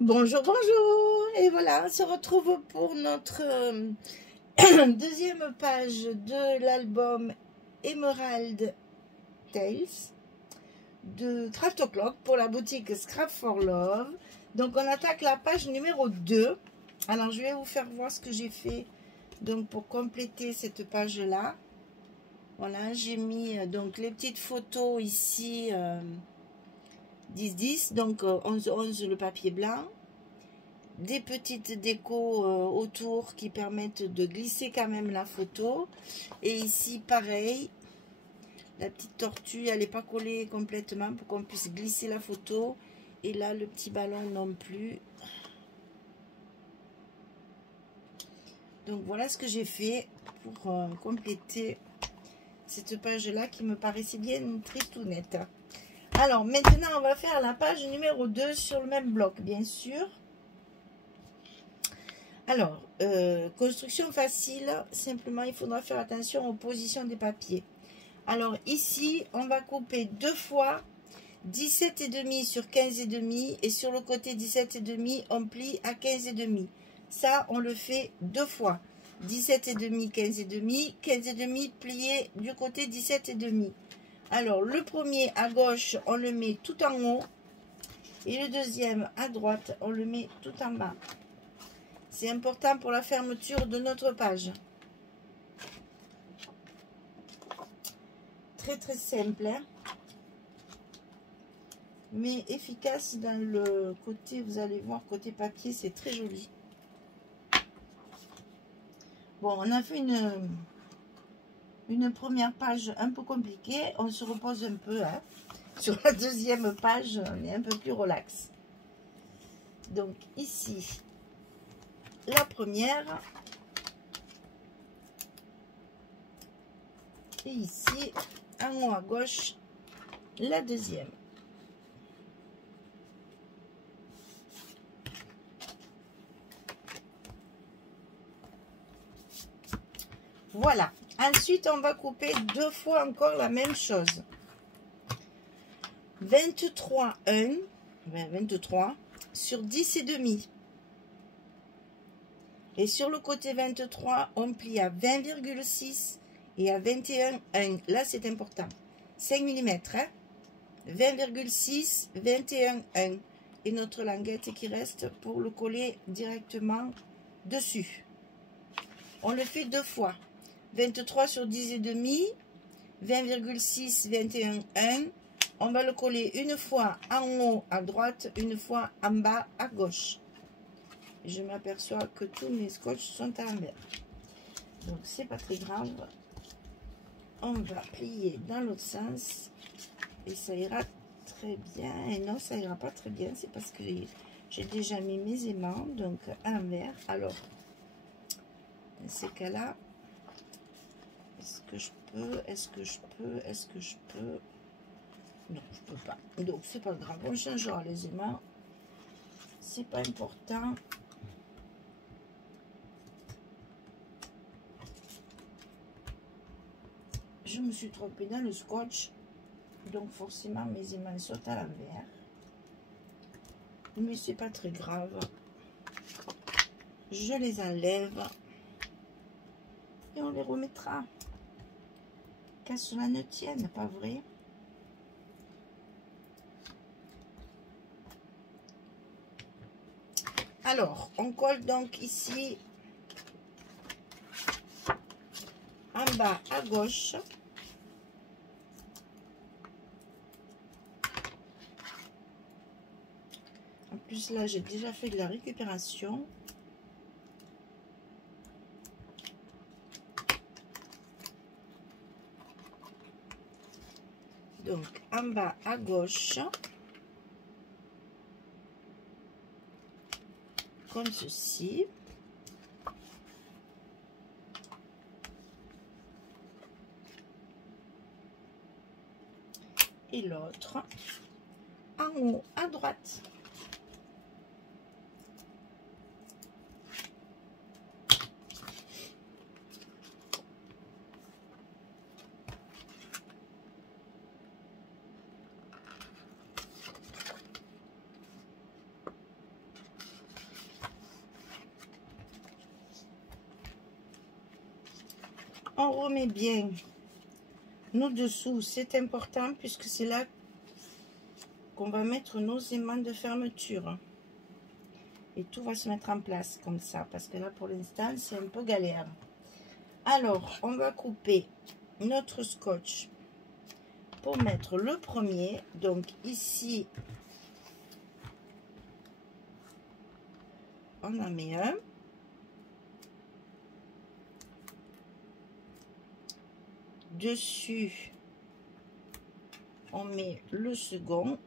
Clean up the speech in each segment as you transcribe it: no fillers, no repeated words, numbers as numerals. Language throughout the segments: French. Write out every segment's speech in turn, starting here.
Bonjour, bonjour. Et voilà, on se retrouve pour notre deuxième page de l'album Emerald Tales de Craft O'Clock pour la boutique Scrap for Love. Donc on attaque la page numéro 2. Alors je vais vous faire voir ce que j'ai fait donc pour compléter cette page là. Voilà, j'ai mis donc les petites photos ici 10-10, donc 11-11 le papier blanc. Des petites décos autour qui permettent de glisser quand même la photo. Et ici pareil, la petite tortue elle n'est pas collée complètement pour qu'on puisse glisser la photo. Et là le petit ballon non plus. Donc voilà ce que j'ai fait pour compléter cette page là qui me paraissait bien triste ou nette. Alors maintenant on va faire la page numéro 2 sur le même bloc bien sûr. Alors, construction facile, simplement il faudra faire attention aux positions des papiers. Alors ici, on va couper deux fois 17,5 sur 15,5 et sur le côté 17,5, on plie à 15,5. Ça, on le fait deux fois. 17,5, 15,5, 15,5 plié du côté 17,5. Alors, le premier à gauche, on le met tout en haut et le deuxième à droite, on le met tout en bas. C'est important pour la fermeture de notre page. Très très simple, hein, mais efficace dans le côté, vous allez voir, côté papier, c'est très joli. Bon, on a fait une première page un peu compliquée. On se repose un peu. Hein. Sur la deuxième page, on est un peu plus relax. Donc ici, la première. Et ici, en haut à gauche, la deuxième. Voilà. Ensuite, on va couper deux fois encore la même chose. 23,1, 23 sur 10,5. Et sur le côté 23, on plie à 20,6 et à 21,1. Là, c'est important. 5 mm. Hein? 20,6, 21,1. Et notre languette qui reste pour le coller directement dessus. On le fait deux fois. 23 sur 10,5, 20,6, 21,1. On va le coller une fois en haut à droite, une fois en bas à gauche. Je m'aperçois que tous mes scotch sont à l'envers. Donc c'est pas très grave. On va plier dans l'autre sens et ça ira très bien. Et non, ça ira pas très bien, c'est parce que j'ai déjà mis mes aimants, donc à l'envers. Alors, dans ces cas-là, est-ce que je peux, est-ce que je peux, est-ce que je peux? Non, je peux pas. Donc c'est pas grave, on changera les aimants. C'est pas important. Je me suis trompée dans le scotch, donc forcément mes aimants sont à l'envers, mais c'est pas très grave. Je les enlève et on les remettra, qu'à cela ne tienne, pas vrai? Alors on colle donc ici en bas à gauche. En plus là j'ai déjà fait de la récupération. Donc en bas à gauche, comme ceci. Et l'autre en haut à droite. on remet bien nos dessous, c'est important puisque c'est là qu'on va mettre nos aimants de fermeture. Et tout va se mettre en place comme ça, parce que là pour l'instant c'est un peu galère. Alors on va couper notre scotch pour mettre le premier. Donc ici on en met un. Dessus on met le second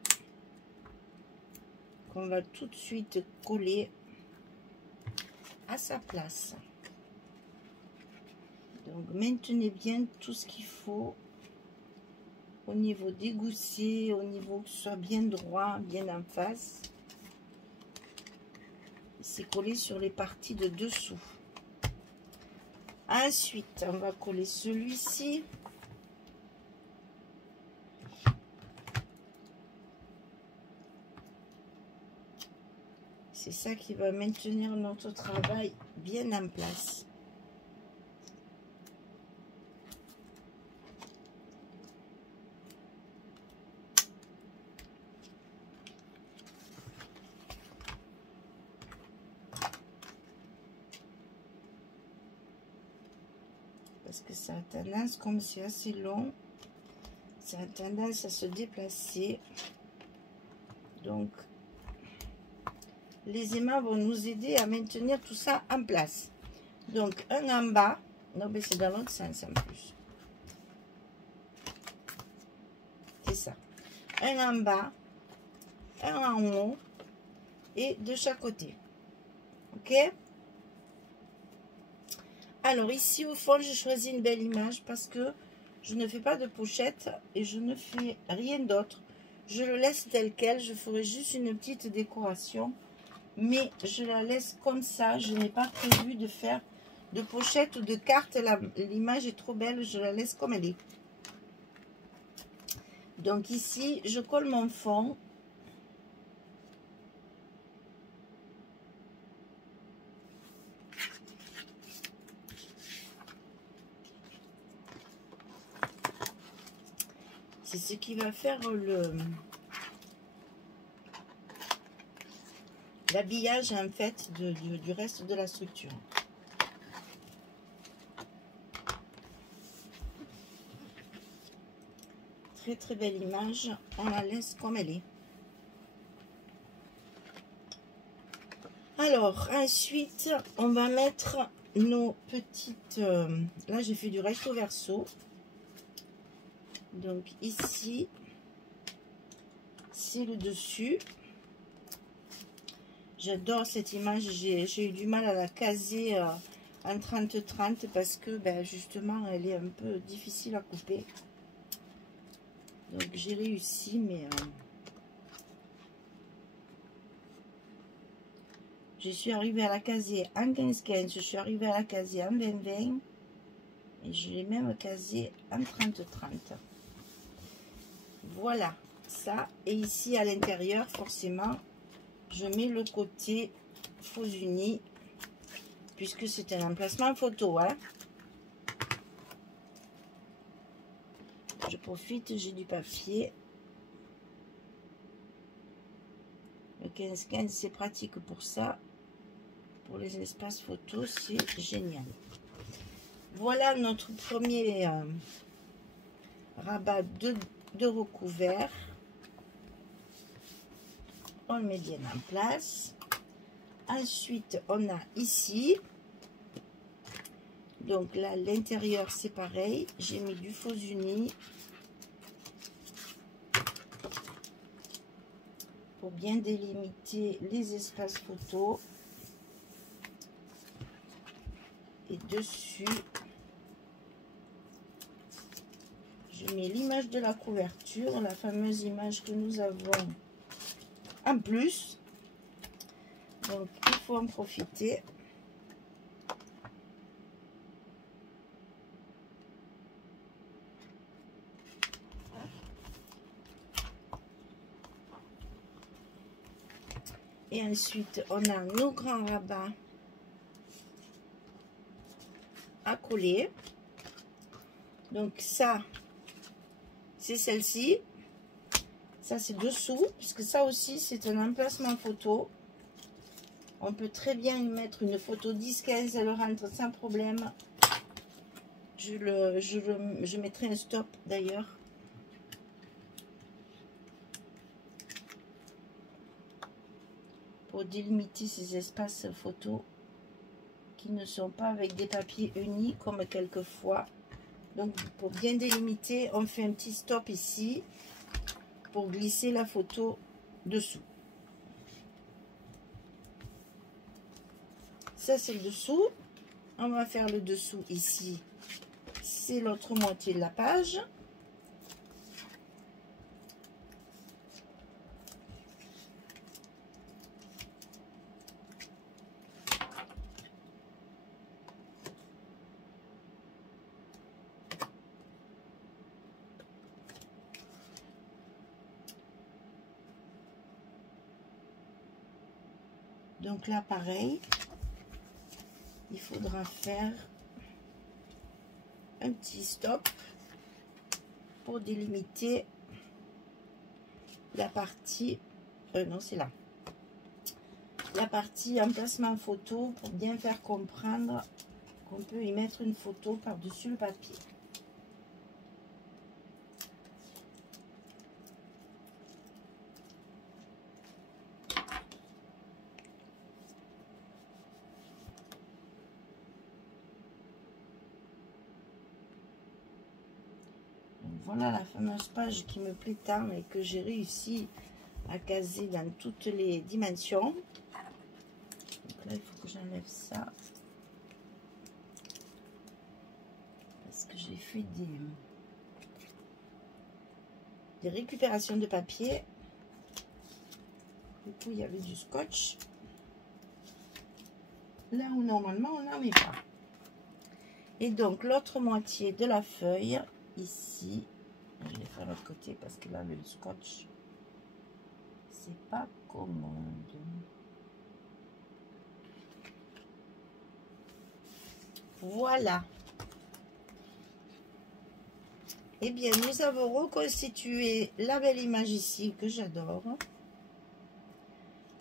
qu'on va tout de suite coller à sa place. Donc maintenez bien tout ce qu'il faut au niveau des goussiers, au niveau que ce soit bien droit, bien en face. C'est collé sur les parties de dessous. Ensuite on va coller celui-ci. C'est ça qui va maintenir notre travail bien en place. Parce que ça a tendance, comme c'est assez long, ça a tendance à se déplacer. Donc, les aimants vont nous aider à maintenir tout ça en place. Donc, un en bas. Non, mais c'est dans l'autre sens en plus. C'est ça. Un en bas, un en haut et de chaque côté. Ok? Alors, ici au fond, j'ai choisi une belle image parce que je ne fais pas de pochette et je ne fais rien d'autre. Je le laisse tel quel. Je ferai juste une petite décoration. Mais je la laisse comme ça. Je n'ai pas prévu de faire de pochette ou de carte. L'image est trop belle, je la laisse comme elle est. Donc ici, je colle mon fond. C'est ce qui va faire l'habillage en fait du reste de la structure. Très très belle image, on la laisse comme elle est. Alors ensuite on va mettre nos petites, là j'ai fait du recto verso, donc ici c'est le dessus. J'adore cette image, j'ai eu du mal à la caser en 30-30 parce que ben, justement elle est un peu difficile à couper. Donc j'ai réussi, mais je suis arrivée à la caser en 15-15, je suis arrivée à la caser en 20-20 et je l'ai même casé en 30-30. Voilà ça, et ici à l'intérieur forcément je mets le côté faux uni puisque c'est un emplacement photo, hein. Je profite, j'ai du papier. Le 15-15 c'est pratique pour ça, pour les espaces photos, c'est génial. Voilà notre premier rabat de recouvert. On le met bien en place. Ensuite on a ici, donc là l'intérieur c'est pareil, j'ai mis du faux uni pour bien délimiter les espaces photos. Et dessus je mets l'image de la couverture, la fameuse image que nous avons en plus. Donc il faut en profiter. Et ensuite on a nos grands rabats à coller. Donc ça, c'est celle-ci. Ça, c'est dessous, puisque ça aussi, c'est un emplacement photo. On peut très bien y mettre une photo 10-15, elle rentre sans problème. Je mettrai un stop d'ailleurs. Pour délimiter ces espaces photos qui ne sont pas avec des papiers unis comme quelquefois. Donc pour bien délimiter, on fait un petit stop ici pour glisser la photo dessous. Ça c'est le dessous. On va faire le dessous ici. C'est l'autre moitié de la page. Donc là, pareil, il faudra faire un petit stop pour délimiter la partie, non c'est là, la partie emplacement photo pour bien faire comprendre qu'on peut y mettre une photo par-dessus le papier. Voilà la fameuse page qui me plaît tant et que j'ai réussi à caser dans toutes les dimensions. Donc là, il faut que j'enlève ça. Parce que j'ai fait des récupérations de papier. Du coup, il y avait du scotch. Là où normalement, on n'en met pas. Et donc, l'autre moitié de la feuille, ici. Je vais faire l'autre côté parce que là, le scotch, c'est pas commode. Voilà. Eh bien, nous avons reconstitué la belle image ici que j'adore.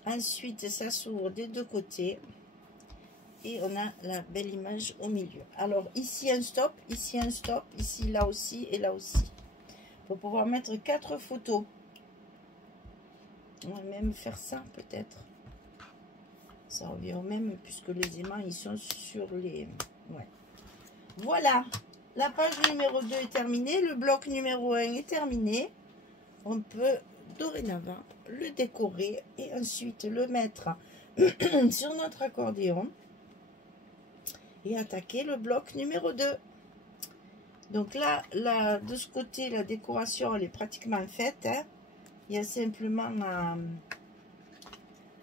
Ensuite, ça s'ouvre des deux côtés. Et on a la belle image au milieu. Alors, ici un stop, ici un stop, ici, là aussi et là aussi. Pour pouvoir mettre 4 photos. On va même faire ça peut-être. Ça revient au même puisque les aimants ils sont sur les... Ouais. Voilà. La page numéro 2 est terminée. Le bloc numéro 1 est terminé. On peut dorénavant le décorer et ensuite le mettre sur notre accordéon. Et attaquer le bloc numéro 2. Donc là, de ce côté, la décoration, elle est pratiquement faite. Hein. Il y a simplement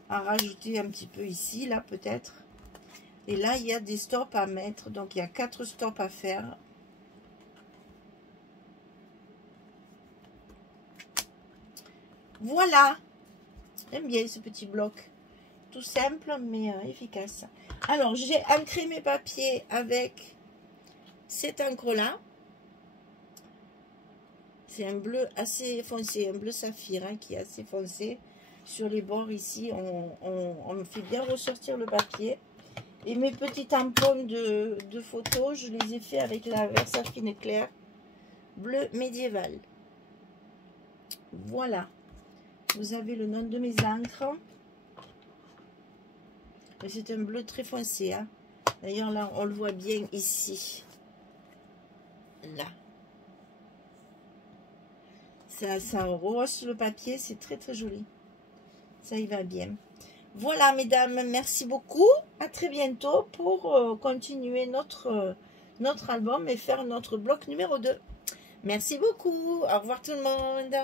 à rajouter un petit peu ici, là peut-être. Et là, il y a des stops à mettre. Donc, il y a 4 stops à faire. Voilà. J'aime bien ce petit bloc. Tout simple, mais efficace. Alors, j'ai ancré mes papiers avec cette encre-là. C'est un bleu assez foncé, un bleu saphir hein, qui est assez foncé. Sur les bords ici, on me fait bien ressortir le papier. Et mes petits tampons de photos, je les ai fait avec la Versafine claire bleu médiéval. Voilà. Vous avez le nom de mes encres. C'est un bleu très foncé. Hein. D'ailleurs, là, on le voit bien ici. Là. Ça rehausse le papier, c'est très très joli. Ça y va bien. Voilà mesdames, merci beaucoup. À très bientôt pour continuer notre album et faire notre bloc numéro 2. Merci beaucoup. Au revoir tout le monde.